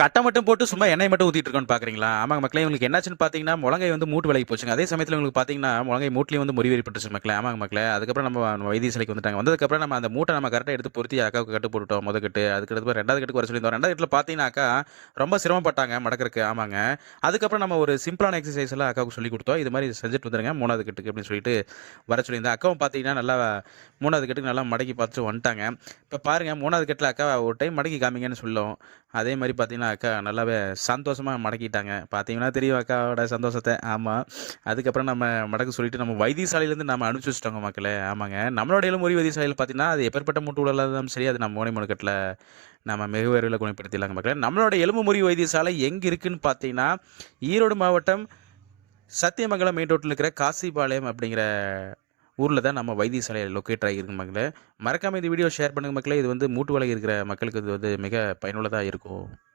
கட்டை மட்டும் போட்டு சும்மா எண்ணெய் மட்டும் ஊற்றிட்டு இருக்கோம்னு பாக்குறீங்களா? ஆமாங்க மக்களே உங்களுக்கு என்னாச்சுன்னு பாத்தீங்கன்னா முழங்கை வந்து மூட்டு விலைக்கு போச்சுங்க. அதே சமயத்தில் உங்களுக்கு பாத்தீங்கன்னா முழங்கை மூட்டிலையும் வந்து முறிவு ஏற்பட்டுச்சு மக்களே. ஆமாங்க மக்களே. அதுக்கப்புறம் நம்ம வைத்திய சிலைக்கு வந்துட்டாங்க. வந்ததுக்கப்புறம் நம்ம அந்த மூட்டை நம்ம கரெக்டாக எடுத்து பொருத்தி அக்காவுக்கு கட்டு போட்டுட்டோம் முத கட்டு. அதுக்கு ரெண்டாவது கட்டுக்கு வர சொல்லியிருந்தோம். ரெண்டாவது கட்டில் பார்த்தீங்கன்னாக்கா ரொம்ப சிரமப்பட்டாங்க மடக்கிறதுக்கு. ஆமாங்க. அதுக்கப்புறம் நம்ம ஒரு சிம்பிளான எக்ஸசைஸ் எல்லாம் அக்காவுக்கு சொல்லி கொடுத்தோம். இது மாதிரி செஞ்சுட்டு வந்துருங்க. மூணாவது கட்டுக்கு அப்படின்னு சொல்லிட்டு வர சொல்லியிருந்தேன். அக்காவும் பார்த்தீங்கன்னா நல்லா மூணாவது கட்டுக்கு நல்லா மடக்கி பார்த்துட்டு வந்துட்டாங்க. இப்போ பாருங்க மூணாவது கட்டில் அக்கா ஒரு டைம் மடக்கி காமிங்கன்னு சொல்லும். அதே மாதிரி பார்த்தீங்கன்னா அக்கா நல்லாவே சந்தோஷமாக மடக்கிட்டாங்க. பார்த்தீங்கன்னா தெரியும் அக்காவோட சந்தோஷத்தை ஆமாம் அதுக்கப்புறம் நம்ம மடக்க சொல்லிட்டு நம்ம வைத்தியசாலையிலேருந்து நம்ம அனுப்பிச்சி வச்சிட்டோங்க மக்களே. ஆமாங்க. நம்மளோட இளமுறை வைத்தியசாலையில் பார்த்தீங்கன்னா அது எப்பேற்பட்ட மூட்டு உள்ளதாலும் சரி அது நம்ம மோனை மணுக்கட்டில் நம்ம மிக விரைவில் குணப்படுத்திடலாங்க மக்களே. நம்மளோட எலும்பு முறிவு வைத்தியசாலை எங்கே இருக்குன்னு பார்த்தீங்கன்னா ஈரோடு மாவட்டம் சத்தியமங்கலம் மெயின் ரோட்டில் இருக்கிற காசிபாளையம் அப்படிங்கிற ஊரில் தான் நம்ம வைத்தியசாலை லொக்கேட் ஆகியிருக்கு மக்களே. மறக்காமல் இந்த வீடியோ ஷேர் பண்ணுங்கள் மக்களே. இது வந்து மூட்டு வலை இருக்கிற மக்களுக்கு இது வந்து மிக பயனுள்ளதாக இருக்கும்.